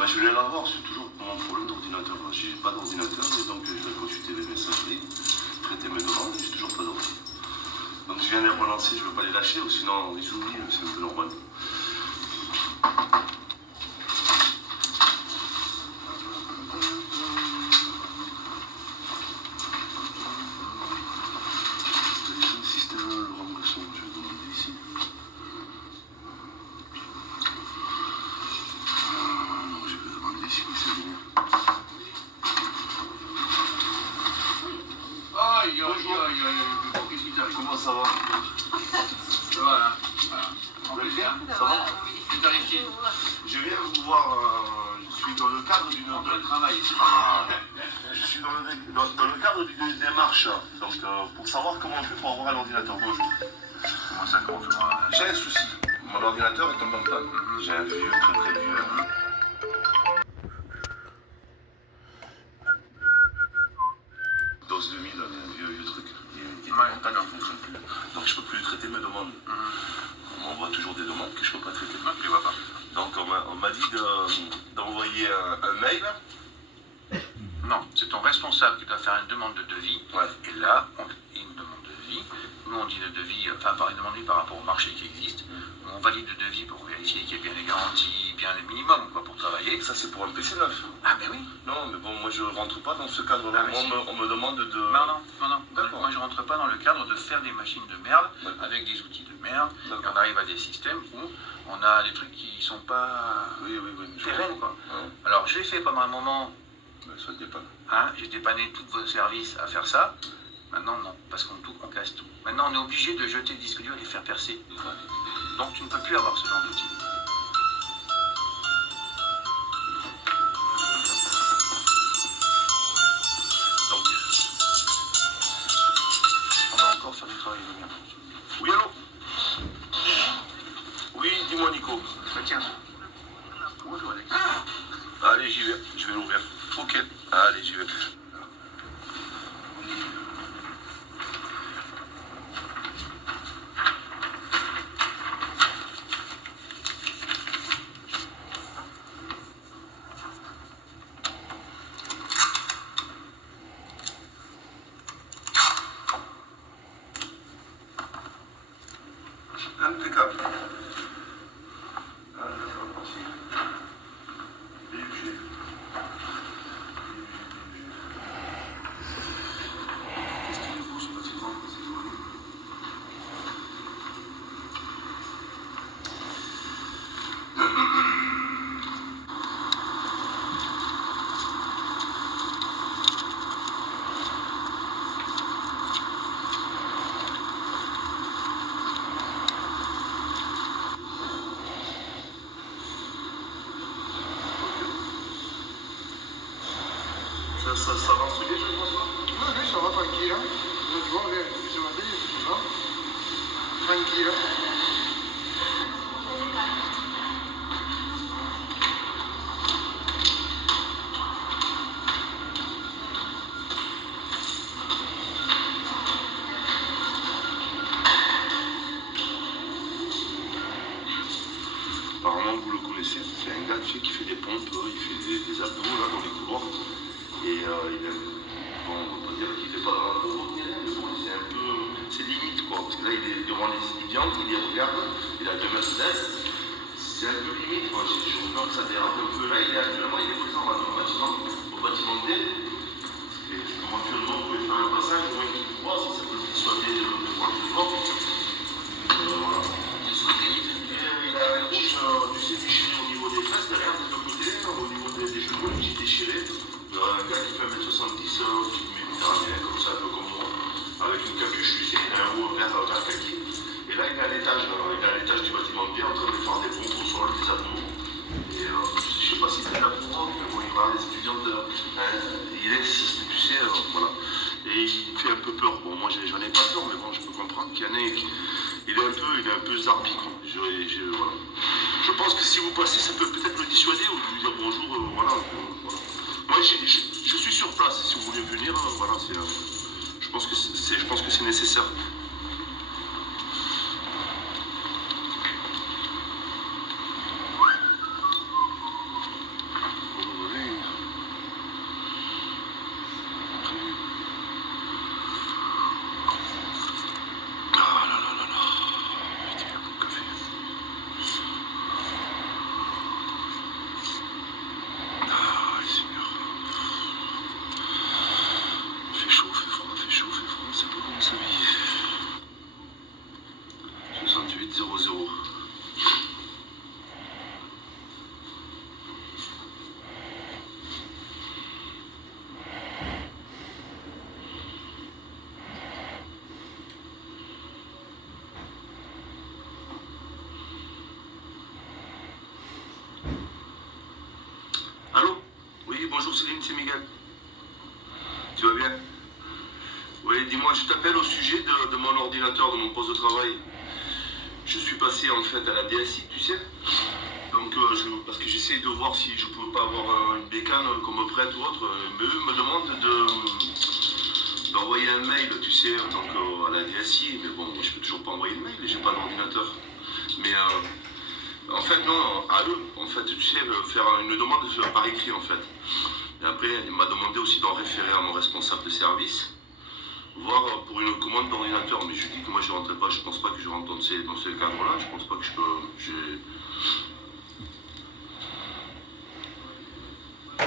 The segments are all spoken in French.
Bah, je voulais l'avoir, c'est toujours mon problème d'ordinateur. J'ai pas d'ordinateur et donc je vais consulter les messageries, traiter mes demandes, j'ai toujours pas d'ordi. Donc je viens de les relancer, je veux pas les lâcher, ou sinon ils oublient, c'est un peu normal. Comment ça va? Ça va là. Voilà. Vous allez bien? Ça Ça va? Tu t'arrives? Je viens vous voir, je suis dans le cadre d'une... On doit travail. Je suis dans le cadre d'une démarche, donc pour savoir comment on fait pour avoir un ordinateur. Bonjour. Comment ça compte? J'ai un souci. Mon ordinateur est en panne. J'ai un vieux, très très vieux. DOS 2000, un vieux truc. D'accord. Donc je peux plus traiter mes demandes. On m'envoie toujours des demandes que je peux pas traiter. Non, tu les vois pas. Donc on m'a dit d'envoyer un mail. Non, c'est ton responsable qui doit faire une demande de devis. Ouais. Et là, une demande de devis. Nous, on dit le devis, enfin, par une demande de devis par rapport au marché qui existe. On valide le devis pour vérifier qu'il y ait bien les garanties, bien les minimums, quoi, pour travailler. Ça, c'est pour un PC neuf. Ah, ben oui. Non, mais bon, moi, je rentre pas dans ce cadre-là. Ah, Moi, on me demande de... Non. D'accord. Moi, je rentre pas dans le cadre de faire des machines de merde D'accord. avec des outils de merde. Et D'accord. on arrive à des systèmes où on a des trucs qui sont pas Oui. pérennes, quoi. Ouais. Alors, je l'ai fait pendant un moment. Ben, ça dépanne. Hein, j'ai dépanné tous vos services à faire ça. Maintenant, non, parce qu'on casse tout. Maintenant, on est obligé de jeter le disque dur et les faire percer. Donc, tu ne peux plus avoir ce genre d'outil. Donc, on va encore faire du travail de bien. Oui, allô? Oui, dis-moi, Nico. Bah, tiens. Bonjour, Alex. Allez, j'y vais. Je vais l'ouvrir. Ok. Allez, j'y vais. Impeccable. Ça avance bien, je pense pas. Oui, ça va tranquille. Hein. Là, tu vois, regarde, depuis ce matin, c'est tout ça. Tranquille. Apparemment, vous le connaissez. C'est un gars, tu sais, qui fait des pompes, il fait des abdos là, dans les couloirs. Et il a, bon, on peut dire qu'il fait pas de rapport, mais bon, c'est un peu, c'est limite quoi. Parce que là, il est devant les étudiantes, il les regarde, il a 2 mètres d'aise. C'est un peu limite quoi. J'ai peur que ça dérape un peu. Là, actuellement, il est présent là, dans le bâtiment, au bâtiment D. Et éventuellement, vous pouvez faire un passage, au moins qu'il voit si ça peut le dissuader de voir plus fort. Voilà. Il a une couche, tu sais, déchirée au niveau des fesses, derrière, des deux côtés, au niveau des genoux, une petite déchirée. Un gars qui fait 1m70, méditerranéen, comme ça, un peu comme moi, avec une capuche, tu sais, il a un haut vert kaki. Et là, il est à l'étage du bâtiment B, en train de faire des pompes au sol, des abdos. Et je sais pas si c'est là pour moi, mais bon, il va les étudiantes, il insiste, tu sais, voilà. Et il fait un peu peur. Bon, moi, j'en ai pas peur, mais bon, je peux comprendre qu'il y en a qui... Il est un peu zarbi, quoi. Voilà. Je pense que si vous passez, ça peut peut-être le dissuader ou lui dire bonjour, voilà. Moi, je suis sur place, si vous voulez venir, voilà, je pense que c'est nécessaire. Céline, c'est Miguel. Tu vas bien? Oui, dis-moi, je t'appelle au sujet de mon ordinateur, de mon poste de travail. Je suis passé en fait à la DSI, tu sais. Donc, parce que j'essaie de voir si je peux pas avoir une bécane qu'on me prête ou autre. Mais eux me demandent d'envoyer un mail, tu sais, donc à la DSI. Mais bon, moi je peux toujours pas envoyer de mail, j'ai pas d'ordinateur. Mais en fait, non, à eux, en fait, tu sais, faire une demande par écrit en fait. Et après, il m'a demandé aussi d'en référer à mon responsable de service, voir pour une commande d'ordinateur. Mais je dis que moi je ne rentrais pas, je pense pas que je rentre dans ce cadre-là, je pense pas que je peux.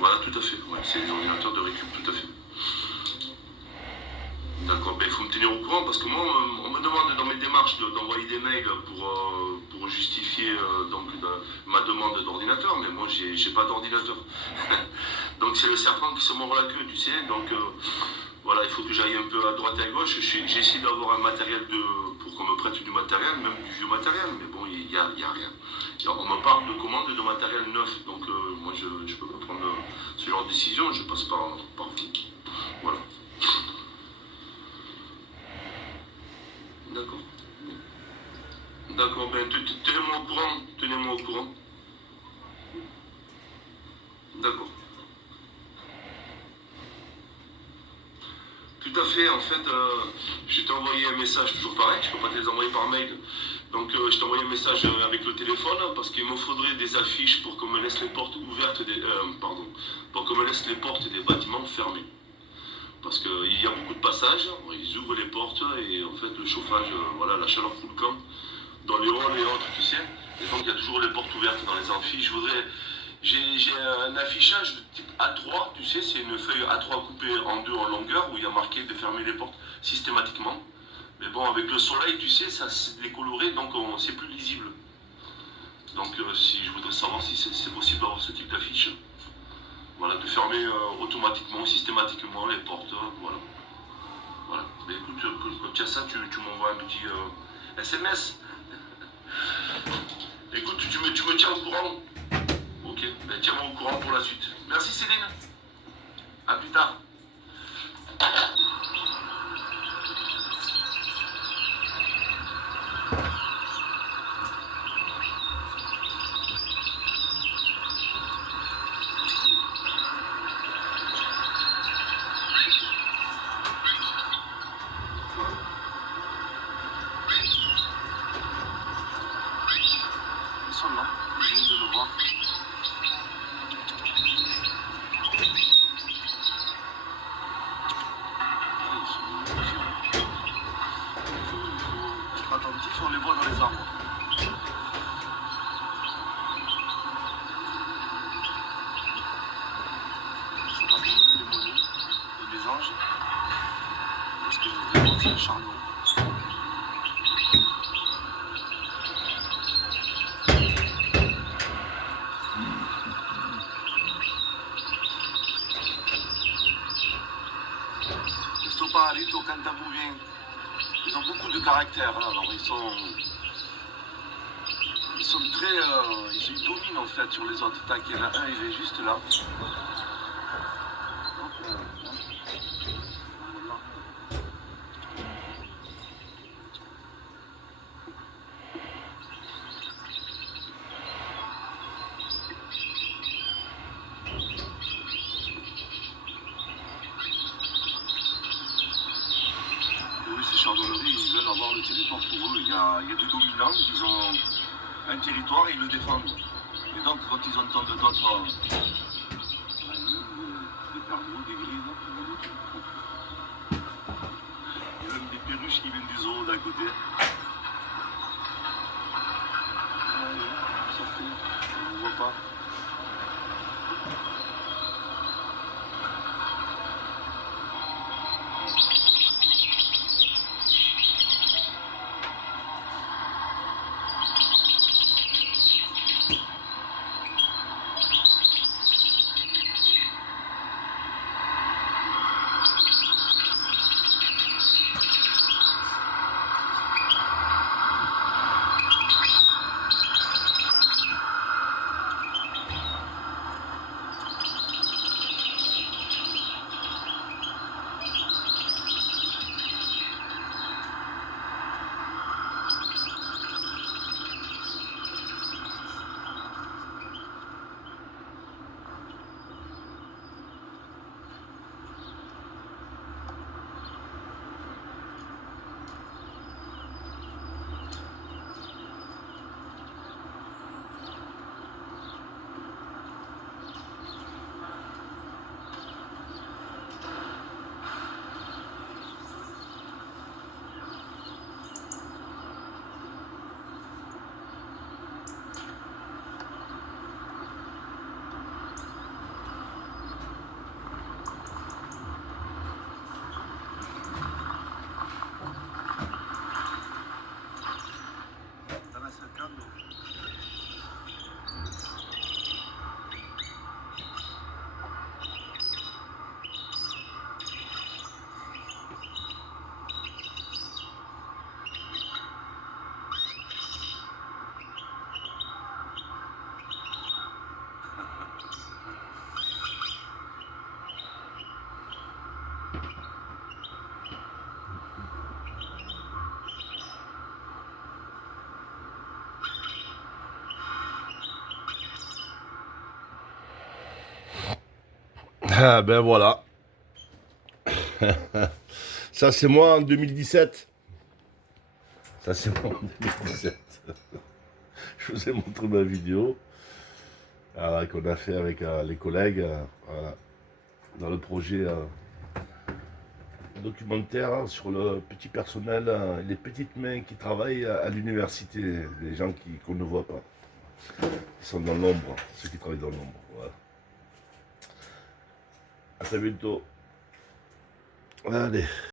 Voilà, tout à fait, ouais, c'est des ordinateurs de récup, tout à fait. D'accord, ben il faut me tenir au courant parce que moi, on me demande dans mes démarches d'envoyer des mails pour justifier donc, ma demande d'ordinateur, mais moi j'ai pas d'ordinateur. Donc c'est le serpent qui se mord la queue, tu sais, donc voilà, il faut que j'aille un peu à droite et à gauche. J'ai essayé d'avoir un matériel pour qu'on me prête du matériel, même du vieux matériel, mais bon, il n'y a rien. On me parle de commandes de matériel neuf, donc moi je ne peux pas prendre ce genre de décision, je passe par vous. Voilà. D'accord. D'accord, ben tenez-moi au courant, tenez-moi au courant. D'accord. Tout à fait, en fait, je t'ai envoyé un message toujours pareil, je ne peux pas te les envoyer par mail. Donc je t'ai envoyé un message avec le téléphone parce qu'il me faudrait des affiches pour qu'on me laisse les portes ouvertes pour qu'on me laisse les portes des bâtiments fermés. Parce qu'il y a beaucoup de passages, ils ouvrent les portes et en fait le chauffage, voilà, la chaleur fout le camp dans les halls et autres, tu sais. Et donc il y a toujours les portes ouvertes dans les amphis. J'ai un affichage de type A3, tu sais, c'est une feuille A3 coupée en deux en longueur où il y a marqué de fermer les portes systématiquement. Mais bon, avec le soleil, tu sais, ça s'est décoloré, donc c'est plus lisible. Donc si je voudrais savoir si c'est possible d'avoir ce type d'affiche. Voilà, de fermer automatiquement, systématiquement les portes, voilà. Voilà. Mais écoute, quand tu as ça, tu m'envoies un petit SMS. Écoute, tu me tiens au courant. Ok, ben tiens-moi au courant pour la suite. Merci Céline. À plus tard. Ils sont là, je viens de le voir. Être attentif, on les voit dans les arbres. Ça va bien, les moineaux et les anges. Parce que je voudrais voir, c'est le charbon. Questo Paralito Cantabou bien. Ils ont beaucoup de caractère, là. Alors ils sont très, ils dominent en fait sur les autres. Tac, il y en a un, il est juste là. Oui, ces chardonneries, ils veulent avoir le territoire pour eux. Il y a des dominants, ils ont un territoire et ils le défendent. Et donc, quand ils entendent d'autres, des perdreaux, des grises, il y a même des perruches qui viennent du zoo d'à côté. Sortez, on ne voit pas. Ah, ben voilà. Ça, c'est moi en 2017. Ça, c'est moi en 2017. Je vous ai montré ma vidéo qu'on a fait avec les collègues voilà, dans le projet documentaire sur le petit personnel, les petites mains qui travaillent à l'université, les gens qu'on ne voit pas. Ils sont dans l'ombre, ceux qui travaillent dans l'ombre. Voilà. À très bientôt. Allez.